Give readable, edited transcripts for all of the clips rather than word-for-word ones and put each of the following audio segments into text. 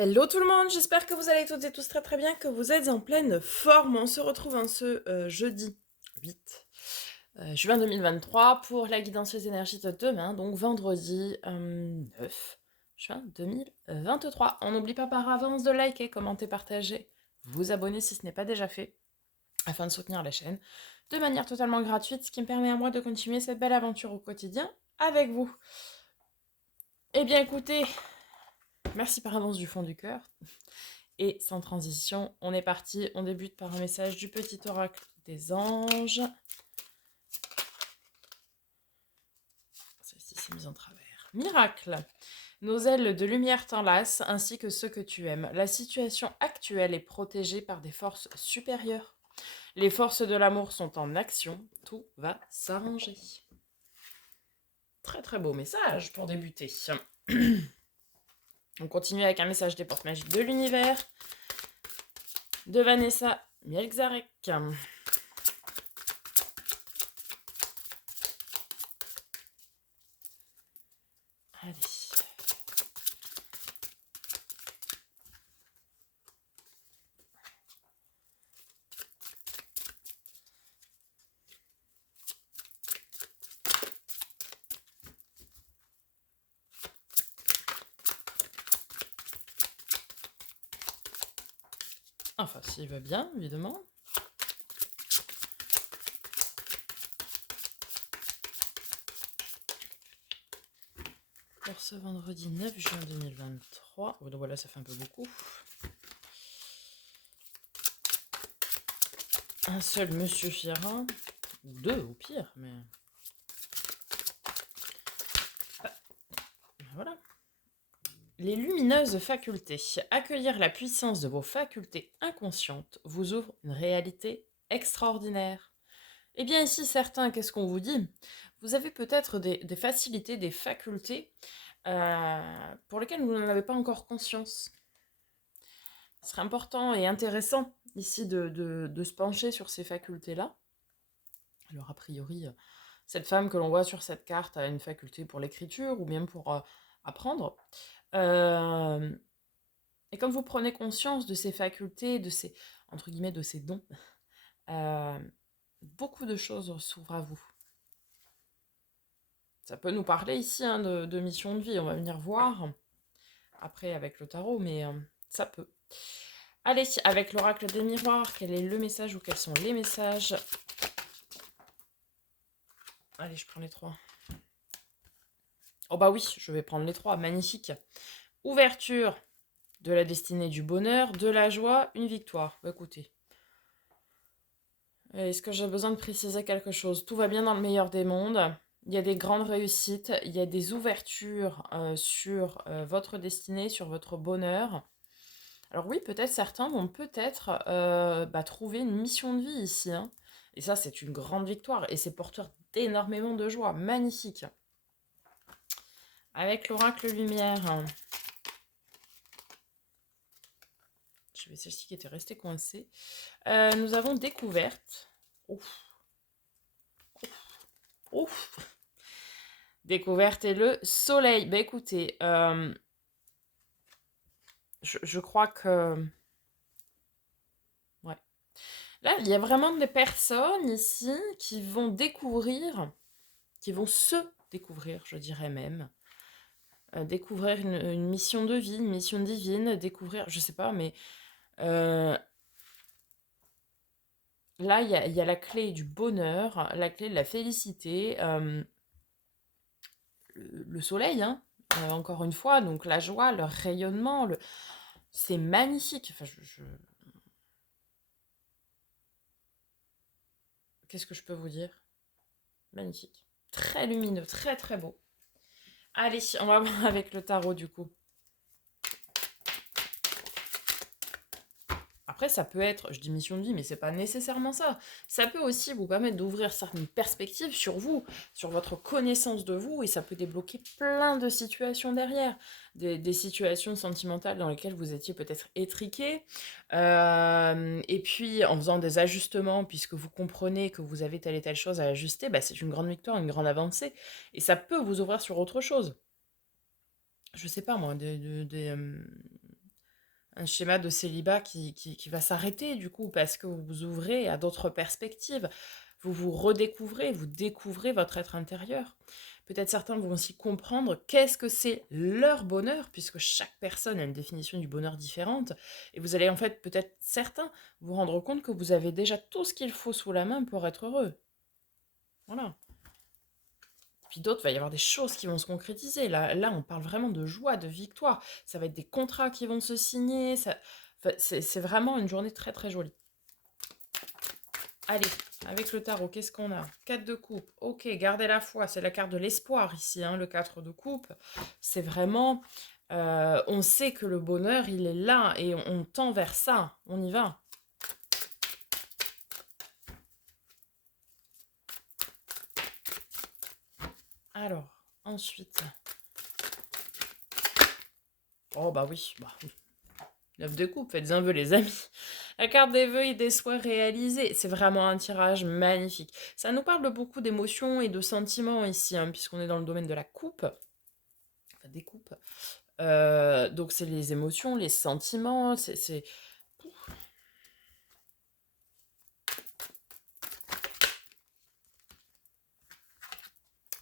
Hello tout le monde, j'espère que vous allez toutes et tous très très bien, que vous êtes en pleine forme. On se retrouve en ce jeudi 8 juin 2023 pour la guidance des énergies de demain, donc vendredi 9 juin 2023. On n'oublie pas par avance de liker, commenter, partager, vous abonner si ce n'est pas déjà fait, afin de soutenir la chaîne de manière totalement gratuite, ce qui me permet à moi de continuer cette belle aventure au quotidien avec vous. Eh bien écoutez, merci par avance du fond du cœur. Et sans transition, on est parti. On débute par un message du petit oracle des anges. Celle-ci s'est mise en travers. Miracle. Nos ailes de lumière t'enlacent, ainsi que ceux que tu aimes. La situation actuelle est protégée par des forces supérieures. Les forces de l'amour sont en action. Tout va s'arranger. Très très beau message pour débuter. On continue avec un message des portes magiques de l'univers de Vanessa Mielczarek. Allez. Enfin, s'il va bien, évidemment. Pour ce vendredi 9 juin 2023. Donc voilà, ça fait un peu beaucoup. Un seul me suffira. Ou deux, au pire, mais... Voilà. Les lumineuses facultés. Accueillir la puissance de vos facultés inconscientes vous ouvre une réalité extraordinaire. Eh bien ici, certains, qu'est-ce qu'on vous dit? Vous avez peut-être des facilités, des facultés pour lesquelles vous n'en avez pas encore conscience. Ce serait important et intéressant ici de se pencher sur ces facultés-là. Alors a priori, cette femme que l'on voit sur cette carte a une faculté pour l'écriture ou bien pour apprendre. Et comme vous prenez conscience de ces facultés, de ces, entre guillemets, de ces dons, beaucoup de choses s'ouvrent à vous. Ça peut nous parler ici de mission de vie, on va venir voir après avec le tarot, mais ça peut. Allez, avec l'oracle des miroirs, quel est le message ou quels sont les messages? Allez, je prends les trois. Oh bah oui, je vais prendre les trois, magnifique. Ouverture de la destinée du bonheur, de la joie, une victoire. Bah écoutez, est-ce que j'ai besoin de préciser quelque chose? Tout va bien dans le meilleur des mondes. Il y a des grandes réussites, il y a des ouvertures sur votre destinée, sur votre bonheur. Alors oui, peut-être certains vont peut-être trouver une mission de vie ici, hein. Et ça, c'est une grande victoire. Et c'est porteur d'énormément de joie. Magnifique. Avec l'oracle lumière. Je vais celle-ci qui était restée coincée. Nous avons découverte. Ouf. Ouf. Découverte et le soleil. Bah écoutez, je crois que... Ouais. Là, il y a vraiment des personnes ici qui vont découvrir, qui vont se découvrir, je dirais même. Découvrir une mission de vie, une mission divine, découvrir, je sais pas, mais là, il y a la clé du bonheur, la clé de la félicité, le soleil, hein, encore une fois, donc la joie, le rayonnement, c'est magnifique. Enfin, qu'est-ce que je peux vous dire? Magnifique. Très lumineux, très très beau. Allez, on va voir avec le tarot du coup. Après, ça peut être, je dis mission de vie, mais c'est pas nécessairement ça. Ça peut aussi vous permettre d'ouvrir certaines perspectives sur vous, sur votre connaissance de vous, et ça peut débloquer plein de situations derrière. Des situations sentimentales dans lesquelles vous étiez peut-être étriqué, et puis en faisant des ajustements, puisque vous comprenez que vous avez telle et telle chose à ajuster, bah, c'est une grande victoire, une grande avancée, et ça peut vous ouvrir sur autre chose. Je sais pas moi, un schéma de célibat qui va s'arrêter du coup, parce que vous vous ouvrez à d'autres perspectives. Vous vous redécouvrez, vous découvrez votre être intérieur. Peut-être certains vont aussi comprendre qu'est-ce que c'est leur bonheur, puisque chaque personne a une définition du bonheur différente. Et vous allez en fait, peut-être certains, vous rendre compte que vous avez déjà tout ce qu'il faut sous la main pour être heureux. Voilà. Puis d'autres, il va y avoir des choses qui vont se concrétiser. Là, on parle vraiment de joie, de victoire. Ça va être des contrats qui vont se signer. Enfin, c'est vraiment une journée très très jolie. Allez, avec le tarot, qu'est-ce qu'on a? 4 de coupe. Ok, gardez la foi. C'est la carte de l'espoir ici, hein, le 4 de coupe. C'est vraiment... on sait que le bonheur, il est là et on tend vers ça. On y va. Alors, ensuite... Oh bah oui, 9 de coupe, faites un vœu les amis. La carte des vœux et des souhaits réalisés, c'est vraiment un tirage magnifique. Ça nous parle de beaucoup d'émotions et de sentiments ici, hein, puisqu'on est dans le domaine de la coupe, enfin des coupes. Donc c'est les émotions, les sentiments, c'est...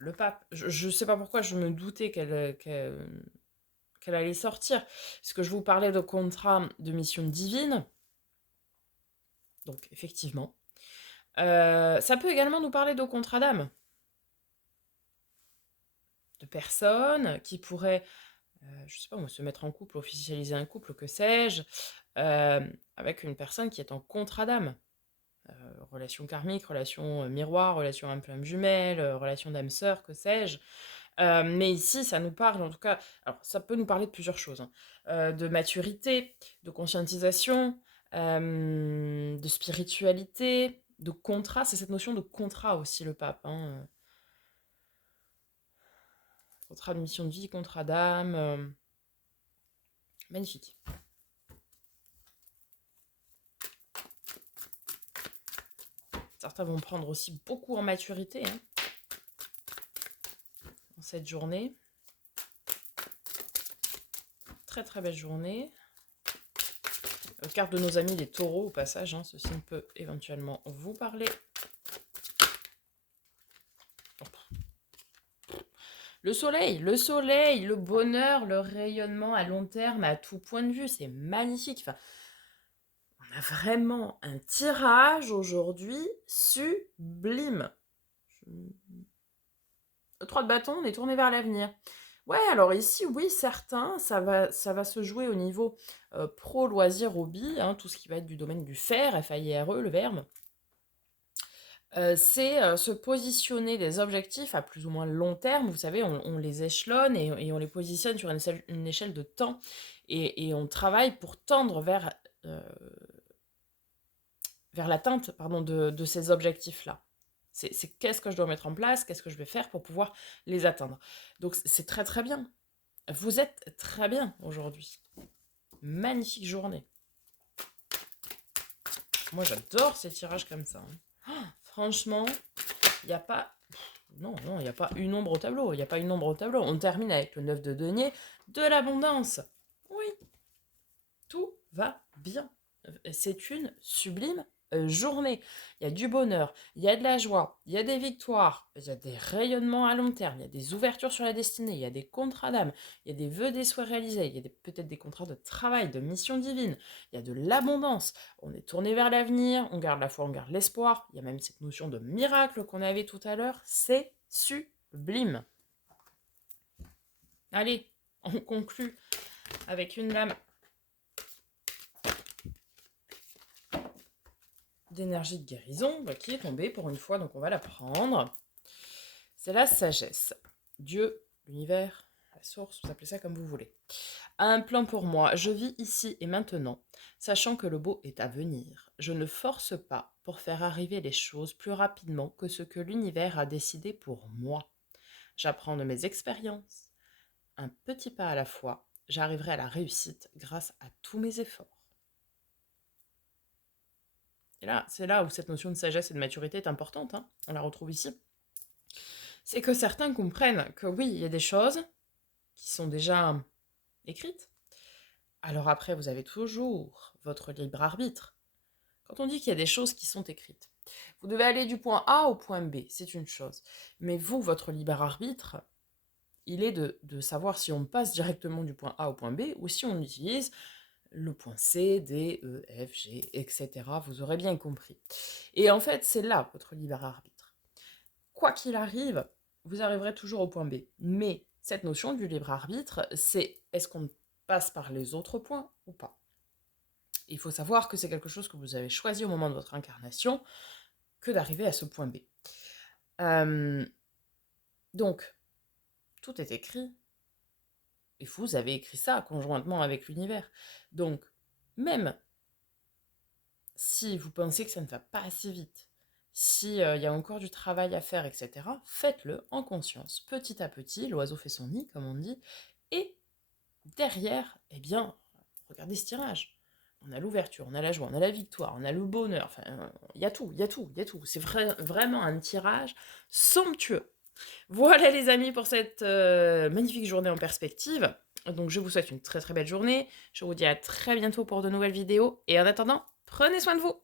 Le pape, je sais pas pourquoi je me doutais qu'elle allait sortir, parce que je vous parlais de contrat de mission divine, donc effectivement. Ça peut également nous parler de contrat d'âme, de personnes qui pourraient, je sais pas moi, se mettre en couple, officialiser un couple, que sais-je, avec une personne qui est en contrat d'âme. Relation karmique, relation miroir, relation âme jumelle, relation d'âme sœur, que sais-je. Mais ici, ça nous parle, en tout cas, alors ça peut nous parler de plusieurs choses, hein. De maturité, de conscientisation, de spiritualité, de contrat. C'est cette notion de contrat aussi, le pape, hein. Contrat de mission de vie, contrat d'âme. Magnifique. Certains vont prendre aussi beaucoup en maturité, hein, dans cette journée. Très très belle journée. Carte de nos amis les taureaux au passage, hein, ceci peut éventuellement vous parler. Le soleil, le bonheur, le rayonnement à long terme, à tout point de vue, c'est magnifique. Enfin, on a vraiment un tirage aujourd'hui sublime. Le 3 de bâton, on est tourné vers l'avenir. Ouais, alors ici, oui, certains, ça va se jouer au niveau pro, loisir, hobby, hein, tout ce qui va être du domaine du faire, F-A-I-R-E, le verbe. C'est se positionner des objectifs à plus ou moins long terme. Vous savez, on les échelonne et on les positionne sur une échelle de temps. Et on travaille pour tendre vers l'atteinte de ces objectifs-là. C'est qu'est-ce que je dois mettre en place, qu'est-ce que je vais faire pour pouvoir les atteindre. Donc c'est très très bien. Vous êtes très bien aujourd'hui. Magnifique journée. Moi j'adore ces tirages comme ça, hein. Franchement, il n'y a pas... Non, il n'y a pas une ombre au tableau. Il n'y a pas une ombre au tableau. On termine avec le 9 de denier, de l'abondance. Oui, tout va bien. C'est une sublime journée. Il y a du bonheur, il y a de la joie, il y a des victoires, il y a des rayonnements à long terme, il y a des ouvertures sur la destinée, il y a des contrats d'âme, il y a des vœux, des souhaits réalisés, il y a peut-être des contrats de travail, de mission divine, il y a de l'abondance. On est tourné vers l'avenir, on garde la foi, on garde l'espoir. Il y a même cette notion de miracle qu'on avait tout à l'heure. C'est sublime. Allez, on conclut avec une lame d'énergie de guérison qui est tombée pour une fois, donc on va la prendre. C'est la sagesse. Dieu, l'univers, la source, vous appelez ça comme vous voulez, a un plan pour moi. Je vis ici et maintenant, sachant que le beau est à venir. Je ne force pas pour faire arriver les choses plus rapidement que ce que l'univers a décidé pour moi. J'apprends de mes expériences. Un petit pas à la fois, j'arriverai à la réussite grâce à tous mes efforts. Et là, c'est là où cette notion de sagesse et de maturité est importante, hein. On la retrouve ici. C'est que certains comprennent que oui, il y a des choses qui sont déjà écrites, Alors après, vous avez toujours votre libre arbitre. Quand on dit qu'il y a des choses qui sont écrites, vous devez aller du point A au point B, c'est une chose. Mais vous, votre libre arbitre, il est de savoir si on passe directement du point A au point B ou si on utilise le point C, D, E, F, G, etc. Vous aurez bien compris. Et en fait, c'est là votre libre arbitre. Quoi qu'il arrive, vous arriverez toujours au point B. Mais cette notion du libre arbitre, c'est est-ce qu'on passe par les autres points ou pas? Il faut savoir que c'est quelque chose que vous avez choisi au moment de votre incarnation que d'arriver à ce point B. Donc, tout est écrit, et vous avez écrit ça conjointement avec l'univers. Donc, même si vous pensez que ça ne va pas assez vite, s'il y a encore du travail à faire, etc., faites-le en conscience, petit à petit, l'oiseau fait son nid, comme on dit, et derrière, eh bien, regardez ce tirage. On a l'ouverture, on a la joie, on a la victoire, on a le bonheur, enfin, il y a tout, il y a tout, il y a tout. C'est vraiment un tirage somptueux. Voilà les amis pour cette magnifique journée en perspective. Donc je vous souhaite une très très belle journée. Je vous dis à très bientôt pour de nouvelles vidéos. Et en attendant, prenez soin de vous.